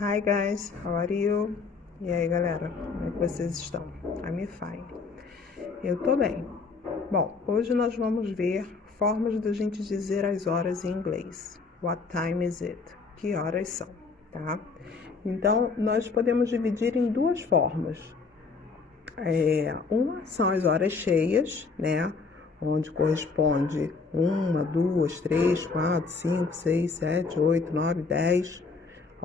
Hi guys, how are you? E aí galera, como é que vocês estão? I'm fine. Eu tô bem. Bom, hoje nós vamos ver formas da gente dizer as horas em inglês. What time is it? Que horas são, tá? Então, nós podemos dividir em duas formas. Uma são as horas cheias, né? Onde corresponde 1, 2, 3, 4, 5, 6, 7, 8, 9, 10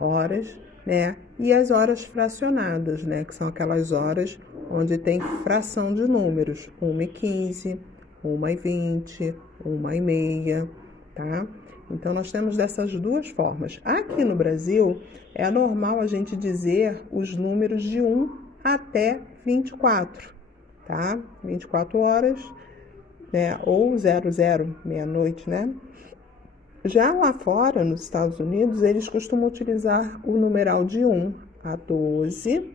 horas, né? E as horas fracionadas, né? Que são aquelas horas onde tem fração de números, 1h15, 1h20, 1h30, tá? Então, nós temos dessas duas formas. Aqui no Brasil, é normal a gente dizer os números de 1 até 24, tá? 24 horas, né? Ou 00, meia-noite, né? Já lá fora, nos Estados Unidos, eles costumam utilizar o numeral de 1 a 12,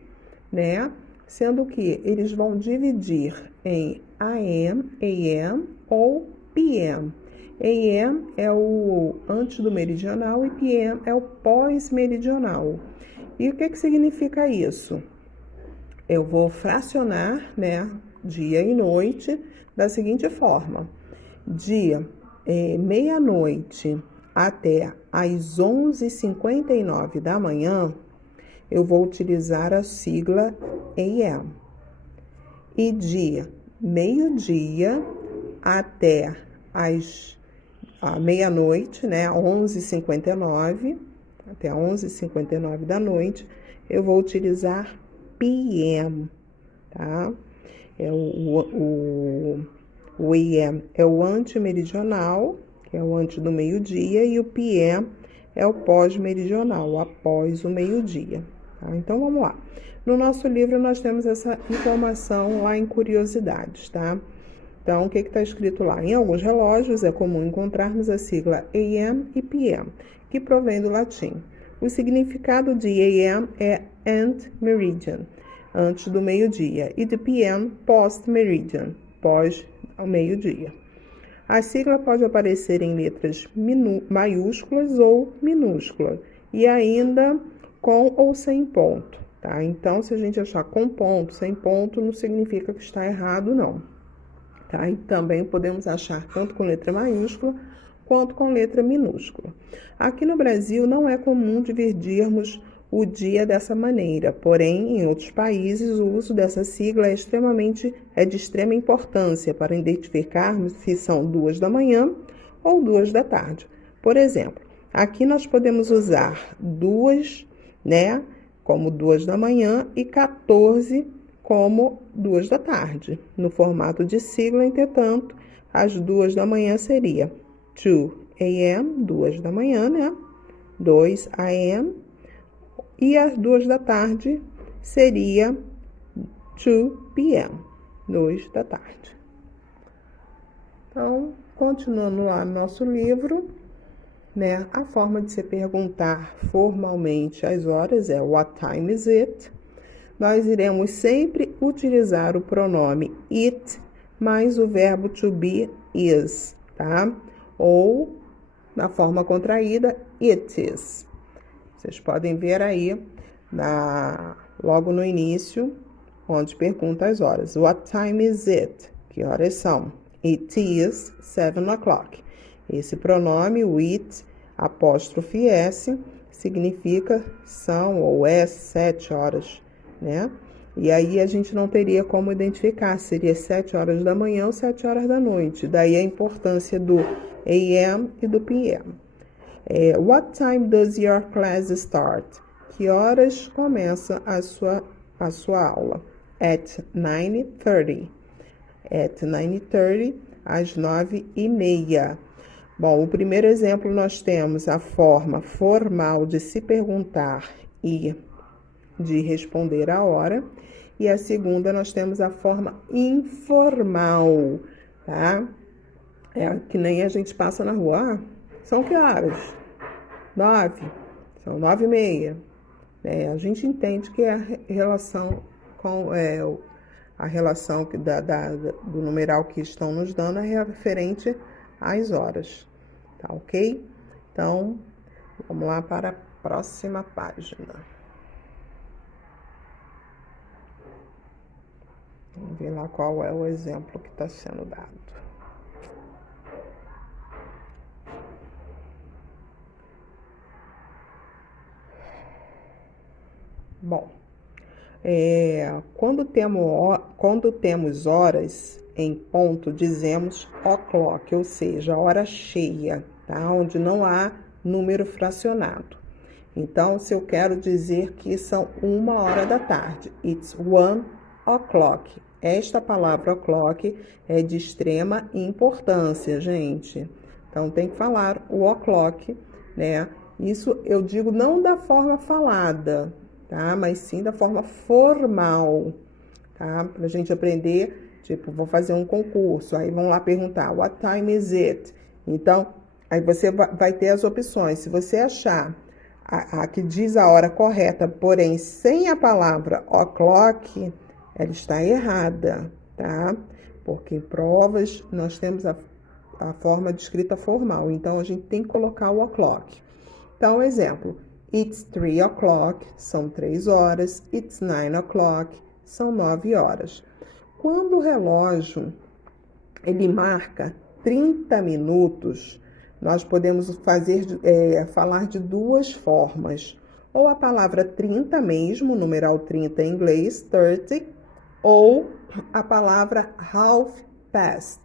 né? Sendo que eles vão dividir em AM, AM ou PM. AM é o antes do meridional e PM é o pós-meridional. E o que significa isso? Eu vou fracionar, né, dia e noite da seguinte forma. Dia meia-noite até às 11h59 da manhã, eu vou utilizar a sigla AM. E dia meio-dia até a meia-noite, né, 11h59, até 11h59 da noite, eu vou utilizar PM, tá? O AM é o antimeridional, que é o antes do meio-dia, e o PM é o pós-meridional, após o meio-dia. Tá? Então, vamos lá. No nosso livro, nós temos essa informação lá em curiosidades, tá? Então, o que está escrito lá? Em alguns relógios é comum encontrarmos a sigla AM e PM, que provém do latim. O significado de AM é ante meridian, antes do meio-dia, e de PM, post-meridian, pós ao meio-dia. A sigla pode aparecer em letras maiúsculas ou minúsculas, e ainda com ou sem ponto, tá? Então, se a gente achar com ponto, sem ponto, não significa que está errado, não. Tá? E também podemos achar tanto com letra maiúscula quanto com letra minúscula. Aqui no Brasil não é comum dividirmos o dia dessa maneira, porém, em outros países, o uso dessa sigla é de extrema importância para identificarmos se são 2 da manhã ou 2 da tarde. Por exemplo, aqui nós podemos usar 2, né, como 2 da manhã e 14 como 2 da tarde. No formato de sigla, entretanto, as 2 da manhã seria 2 a.m., 2 da manhã, né? 2 a.m., e às 2 da tarde seria 2 p.m., 2 da tarde. Então, continuando lá no nosso livro, né? A forma de se perguntar formalmente as horas é what time is it? Nós iremos sempre utilizar o pronome it mais o verbo to be is, tá? Ou, na forma contraída, it is. Vocês podem ver aí, logo no início, onde pergunta as horas. What time is it? Que horas são? It is 7 o'clock. Esse pronome, o it, apóstrofe S, significa são ou é 7 horas, né? E aí a gente não teria como identificar, seria 7 horas da manhã ou 7 horas da noite. Daí a importância do AM e do PM. What time does your class start? Que horas começa a sua aula? At 9:30. At 9:30, às 9h30. Bom, o primeiro exemplo nós temos a forma formal de se perguntar e de responder a hora. E a segunda nós temos a forma informal, tá? É que nem a gente passa na rua. São que horas? 9. São 9h30. A gente entende que a relação com a relação do numeral que estão nos dando é referente às horas. Tá ok? Então, vamos lá para a próxima página. Vamos ver lá qual é o exemplo que está sendo dado. Bom, quando temos horas em ponto, dizemos o'clock, ou seja, hora cheia, tá? Onde não há número fracionado. Então, se eu quero dizer que são 1h da tarde, it's 1 o'clock. Esta palavra o'clock é de extrema importância, gente. Então, tem que falar o o'clock, né? Isso eu digo não da forma falada, tá? Mas sim da forma formal, tá? Pra gente aprender, tipo, vou fazer um concurso, aí vão lá perguntar, what time is it? Então, aí você vai ter as opções. Se você achar a que diz a hora correta, porém sem a palavra o'clock, ela está errada, tá? Porque em provas nós temos a forma de escrita formal, então a gente tem que colocar o o'clock. Então, exemplo, it's 3 o'clock, são 3 horas, it's 9 o'clock, são 9 horas. Quando o relógio ele marca 30 minutos, nós podemos falar de duas formas. Ou a palavra 30 mesmo, numeral 30 em inglês, 30, ou a palavra half past,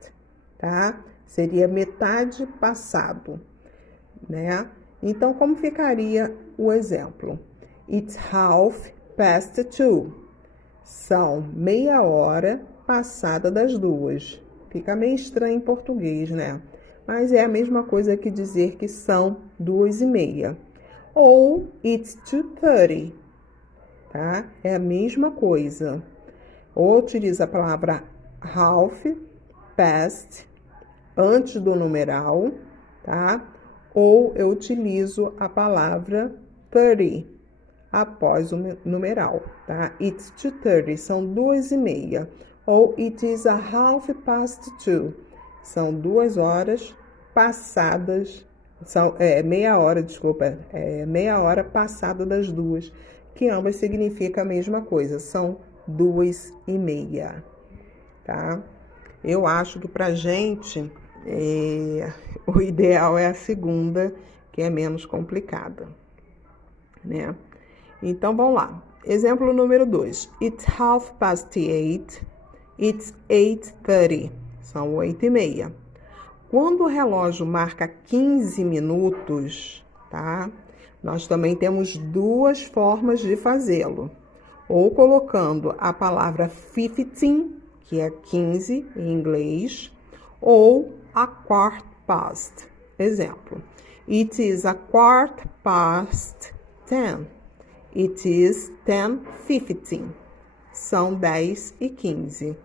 tá? Seria metade passado, né? Então, como ficaria o exemplo? It's half past 2. São meia hora passada das 2. Fica meio estranho em português, né? Mas é a mesma coisa que dizer que são 2:30. Ou it's 2:30, tá? É a mesma coisa. Ou utiliza a palavra half past antes do numeral, tá? Ou eu utilizo a palavra 30 após o numeral, tá? It's 2:30, são 2:30. Ou it is a half past 2, são 2 horas passadas, meia hora passada das 2, que ambas significam a mesma coisa, são 2:30, tá? Eu acho que pra gente o ideal é a segunda, que é menos complicada, né? Então, vamos lá. Exemplo número 2. It's 8:30. It's 8:30. São 8:30. Quando o relógio marca 15 minutos, tá? Nós também temos duas formas de fazê-lo. Ou colocando a palavra 15, que é 15 em inglês, ou a quarter past. Exemplo. It is a quarter past 10. It is 10:15. São 10:15.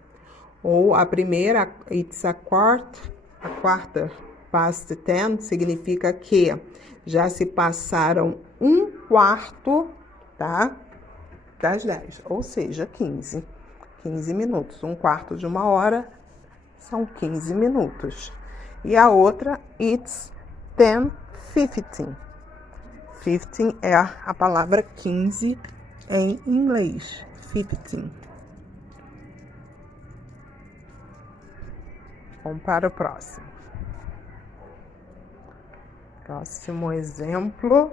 Ou a primeira, it's a quarter past 10, significa que já se passaram 1/4, tá? Das 10, ou seja, 15 minutos. 1/4 de uma hora são 15 minutos. E a outra, it's 10:15. 15 é a palavra 15 em inglês. 15. Vamos para o próximo. Próximo exemplo.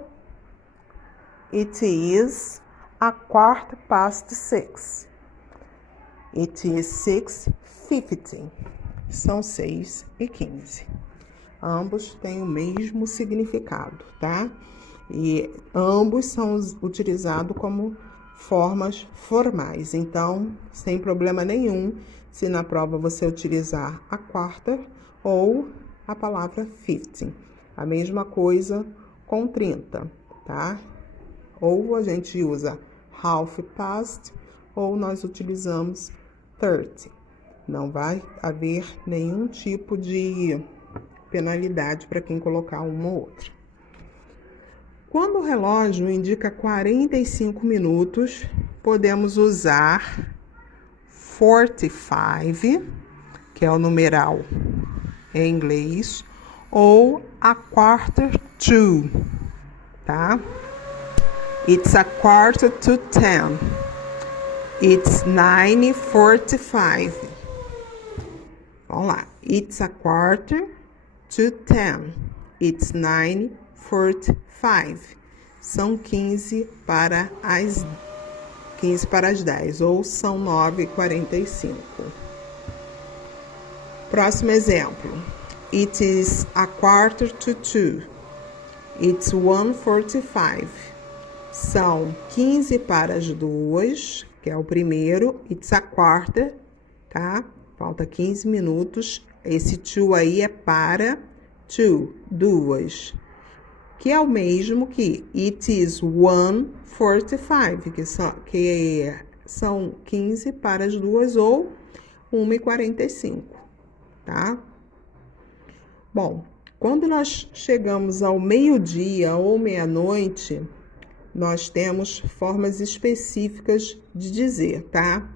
It is a quarter past 6. It is 6:15. São 6:15. Ambos têm o mesmo significado, tá? E ambos são utilizados como formas formais. Então, sem problema nenhum, se na prova você utilizar a quarter ou a palavra 15. A mesma coisa com 30, tá? Ou a gente usa half past ou nós utilizamos 30. Não vai haver nenhum tipo de penalidade para quem colocar uma ou outra. Quando o relógio indica 45 minutos, podemos usar 45, que é o numeral em inglês, ou a quarter to, tá? It's a quarter to 10. It's 9:45. Vamos lá. It's a quarter to 10. It's 9:45. São 15 para as 10, ou são 9:45. Próximo exemplo. It is a quarter to 2. It's 1:45. São 15 para as 2, que é o primeiro. It's a quarter, tá? Falta 15 minutos. Esse to aí é para 2, que é o mesmo que it is 1:45, que são 15 para as 2 ou 1:45, tá? Bom, quando nós chegamos ao meio-dia ou meia-noite, nós temos formas específicas de dizer, tá?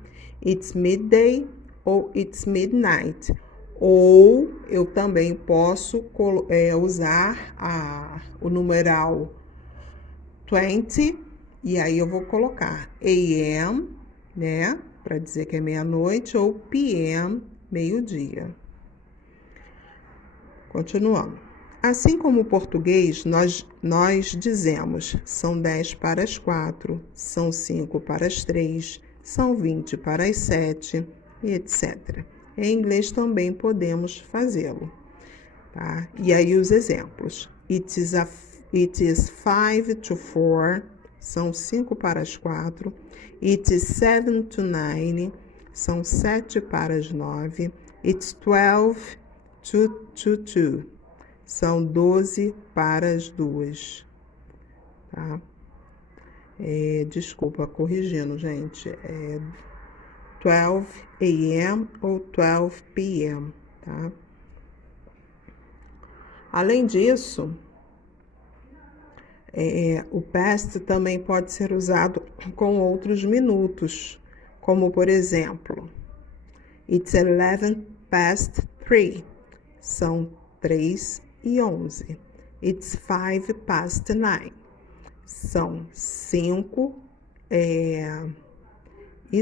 It's midday ou it's midnight. Ou eu também posso usar o numeral 20, e aí eu vou colocar AM, né? Para dizer que é meia-noite, ou PM, meio-dia. Continuando. Assim como o português, nós dizemos são 10 para as 4, são 5 para as 3, são 20 para as 7, e etc. Em inglês também podemos fazê-lo, tá? E aí os exemplos. It is 5 to 4, são 5 para as 4. It is 7 to 9, são 7 para as 9. It's 12 to 2, são 12 para as 2, tá? Desculpa, corrigindo, gente. 12 a.m. ou 12 p.m., tá? Além disso, o past também pode ser usado com outros minutos, como, por exemplo, it's 11 past 3, são 3:11. It's 5 past 9, são 5 e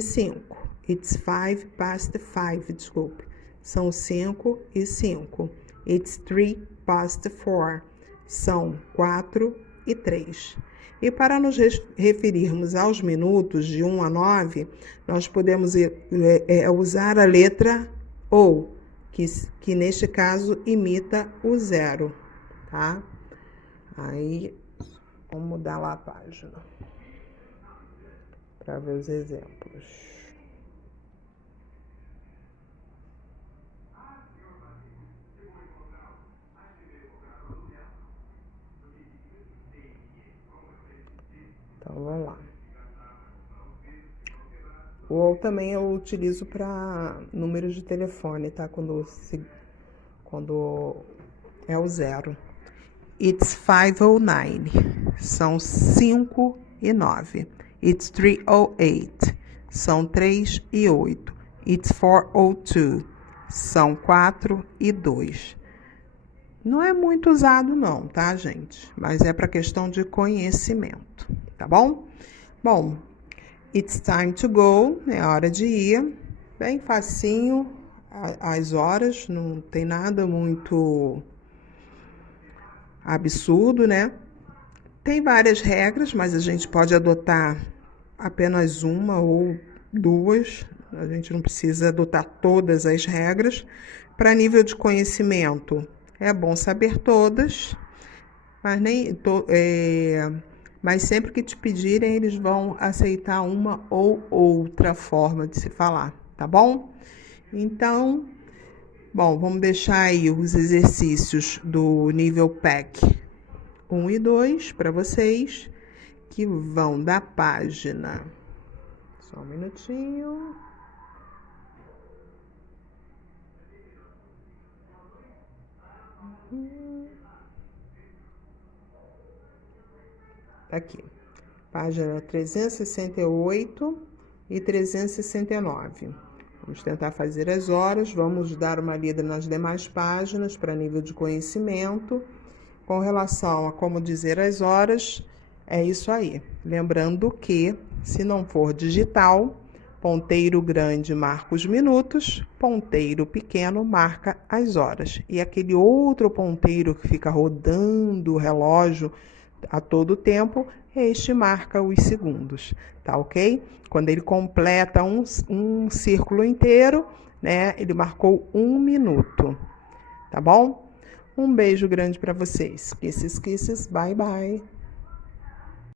5. It's 5 past 5, desculpe, são 5 e 5. It's 3 past 4, são 4 e 3. E para nos referirmos aos minutos de 1 a 9, nós podemos usar a letra O, que neste caso imita o 0, tá? Aí, vamos mudar lá a página para ver os exemplos. Então, vamos lá. Ou também eu utilizo para números de telefone, tá? Quando é o 0. It's 5:09, são 5 e 9. It's 3:08, são 3 e 8. It's 4:02, são 4 e 2. Não é muito usado não, tá, gente? Mas é para questão de conhecimento, tá bom? Bom, it's time to go, é hora de ir. Bem facinho, as horas, não tem nada muito absurdo, né? Tem várias regras, mas a gente pode adotar apenas uma ou duas. A gente não precisa adotar todas as regras. Para nível de conhecimento, é bom saber todas, mas sempre que te pedirem, eles vão aceitar uma ou outra forma de se falar, tá bom? Então, vamos deixar aí os exercícios do nível PEC 1 e 2 para vocês, que vão da página. Só um minutinho. Aqui, página 368 e 369. Vamos tentar fazer as horas, vamos dar uma lida nas demais páginas para nível de conhecimento. Com relação a como dizer as horas, É isso aí. Lembrando que, se não for digital, ponteiro grande marca os minutos, ponteiro pequeno marca as horas. E aquele outro ponteiro que fica rodando o relógio a todo tempo, este marca os segundos, tá ok? Quando ele completa um círculo inteiro, né, ele marcou 1 minuto, tá bom? Um beijo grande para vocês. Kisses, kisses, bye, bye.